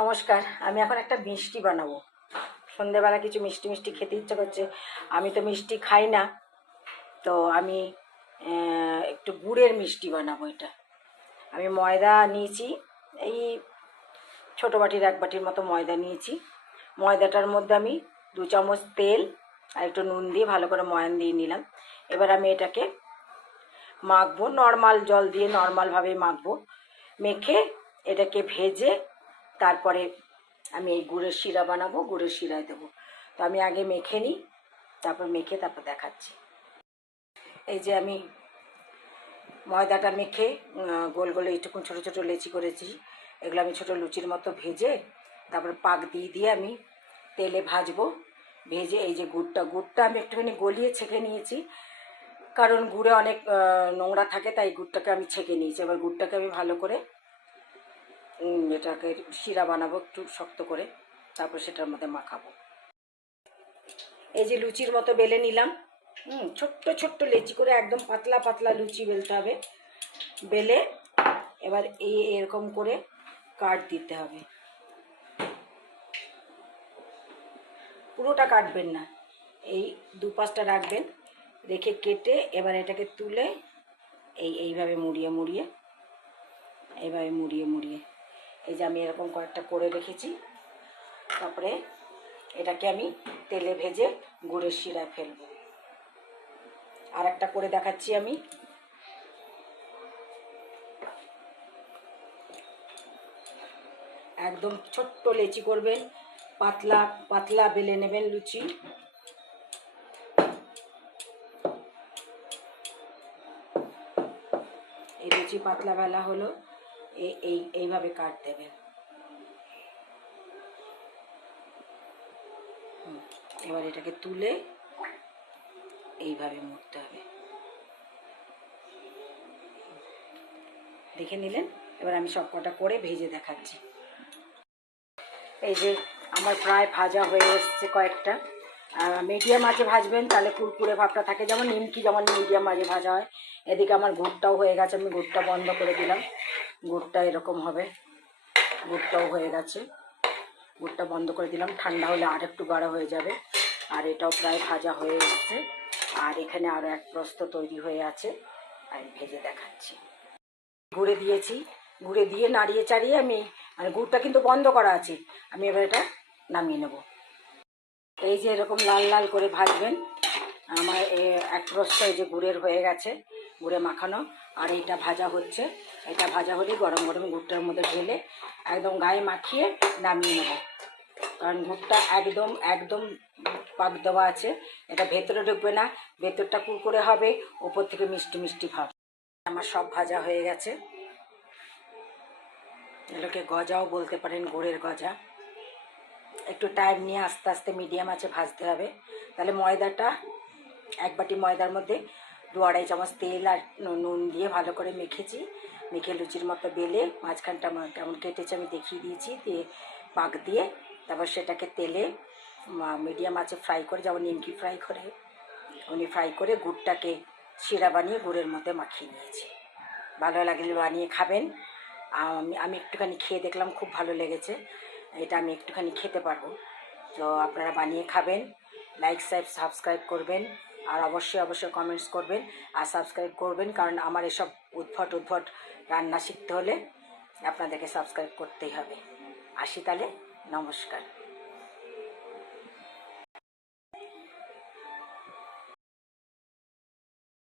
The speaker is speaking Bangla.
নমস্কার, আমি এখন একটা মিষ্টি বানাবো। সন্ধেবেলা কিছু মিষ্টি মিষ্টি খেতে ইচ্ছে করছে। আমি তো মিষ্টি খাই না। তো আমি একটু গুড়ের মিষ্টি বানাবো এটা। আমি ময়দা নিয়েছি, এই ছোটো বাটির এক বাটির মতো ময়দা নিয়েছি। ময়দাটার মধ্যে আমি দু চামচ তেল আর একটু নুন দিয়ে ভালো করে ময়ান দিয়ে নিলাম। এবার আমি এটাকে মাখবো, নর্মাল জল দিয়ে নর্মালভাবে মাখবো। মেখে এটাকে ভেজে তারপরে আমি এই গুড়ের শিরা বানাবো, গুড়ের শিরায় দেবো। তো আমি আগে মেখে নিই, তারপর মেখে তারপর দেখাচ্ছি। এই যে আমি ময়দাটা মেখে গোল গোল এইটুকুন ছোটো ছোটো লেচি করেছি, এগুলো আমি ছোটো লুচির মতো ভেজে তারপর পাক দিয়ে দিয়ে আমি তেলে ভাজবো। ভেজে এই যে গুড়টা গুড়টা আমি একটুখানি গলিয়ে ছেঁকে নিয়েছি, কারণ গুড়ে অনেক নোংরা থাকে, তাই গুড়টাকে আমি ছেঁকে নিয়েছি। এবার গুড়টাকে আমি ভালো করে এটাকে শিরা বানাবো একটু শক্ত করে, তারপর সেটার মধ্যে মাখাবো। এই যে লুচির মতো বেলে নিলাম, হুম, ছোট্ট ছোট্ট লেচি করে একদম পাতলা পাতলা লুচি বেলতে হবে। বেলে এবার এই এরকম করে কাট দিতে হবে। পুরোটা কাটবেন না, এই দু পাঁচটা রাখবেন, রেখে কেটে এবার এটাকে তুলে এই এইভাবে মুড়িয়ে মুড়িয়ে এইভাবে মুড়িয়ে মুড়িয়ে এই যে আমি এরকম কয়েকটা করে রেখেছি। তারপরে এটাকে আমি তেলে ভেজে গুড়ের শিরায় ফেলব। আর একটা করে দেখাচ্ছি আমি। একদম ছোট্ট লেচি করবেন পাতলা পাতলা বেলে নেবেন লুচি। এই লুচি পাতলা বেলা হলো। এই এই, এইভাবে কাট দেবেন এবার এটাকে তুলে এইভাবে মুড়তে হবে। দেখে নিলেন? এবার আমি সব কটা করে ভেজে দেখাচ্ছি। এই যে আমার প্রায় ভাজা হয়ে এসছে কয়েকটা। মিডিয়াম আঁচে ভাজবেন, তাহলে কুরকুরে ভাবটা থাকে। যেমন নিমকি, যেমন মিডিয়াম আঁচে ভাজা হয়। এদিকে আমার গুড়টাও হয়ে গেছে, আমি গুড়টা বন্ধ করে দিলাম। গুড়টা এরকম হবে। গুড়টাও হয়ে গেছে। গুড়টা বন্ধ করে দিলাম। ঠান্ডা হলে আর একটু গাঢ় হয়ে যাবে। আর এটাও প্রায় ভাজা হয়ে এসছে আর এখানে আরও এক প্রস্ত তৈরি হয়ে আছে। আমি ভেজে দেখাচ্ছি। গুঁড়ে দিয়েছি। গুঁড়ে দিয়ে নাড়িয়ে চাড়িয়ে আমি মানে গুড়টা কিন্তু বন্ধ করা আছে। আমি এবার এটা নামিয়ে নেব। এই যে এরকম লাল লাল করে ভাজবেন, আমার এক প্রস্ত এই যে গুড়ের হয়ে গেছে, গুড়ে মাখানো, আর এইটা ভাজা হচ্ছে। এটা ভাজা হলেই গরম গরম গুড়টার মধ্যে ঢেলে একদম গায়ে মাখিয়ে নামিয়ে নেব। কারণ গুড়টা একদম একদম পাক দেওয়া আছে। এটা ভেতরে ঢুকবে না, ভেতরটা কুরকুরে হবে, ওপর থেকে মিষ্টি মিষ্টি ভাব। আমার সব ভাজা হয়ে গেছে। এগুলোকে গজাও বলতে পারেন, গুড়ের গজা। একটু টাইম নিয়ে আস্তে আস্তে মিডিয়াম আছে ভাজতে হবে। তাহলে ময়দাটা, এক বাটি ময়দার মধ্যে দু আড়াই চামচ তেল আর নুন দিয়ে ভালো করে মেখেছি। মেখে লুচির মতো বেলে মাঝখানটা কেমন কেটেছে আমি দেখিয়ে দিয়েছি। দিয়ে পাক দিয়ে তারপর সেটাকে তেলে মিডিয়াম আছে ফ্রাই করে, যেমন নিমকি ফ্রাই করে, উনি ফ্রাই করে গুড়টাকে শিরা বানিয়ে গুড়ের মধ্যে মাখিয়ে নিয়েছি। ভালো লাগলে বানিয়ে খাবেন। আমি আমি একটুখানি খেয়ে দেখলাম, খুব ভালো লেগেছে। এটা আমি একটুখানি খেতে পারব। তো আপনারা বানিয়ে খাবেন লাইক সাইব সাবস্ক্রাইব করবেন, আর অবশ্যই অবশ্যই কমেন্টস করবেন, আর সাবস্ক্রাইব করবেন, কারণ আমার এসব উদ্ভট উদ্ভট রান্না শিখতে হলে আপনাদেরকে সাবস্ক্রাইব করতেই হবে। আসি তাহলে, নমস্কার।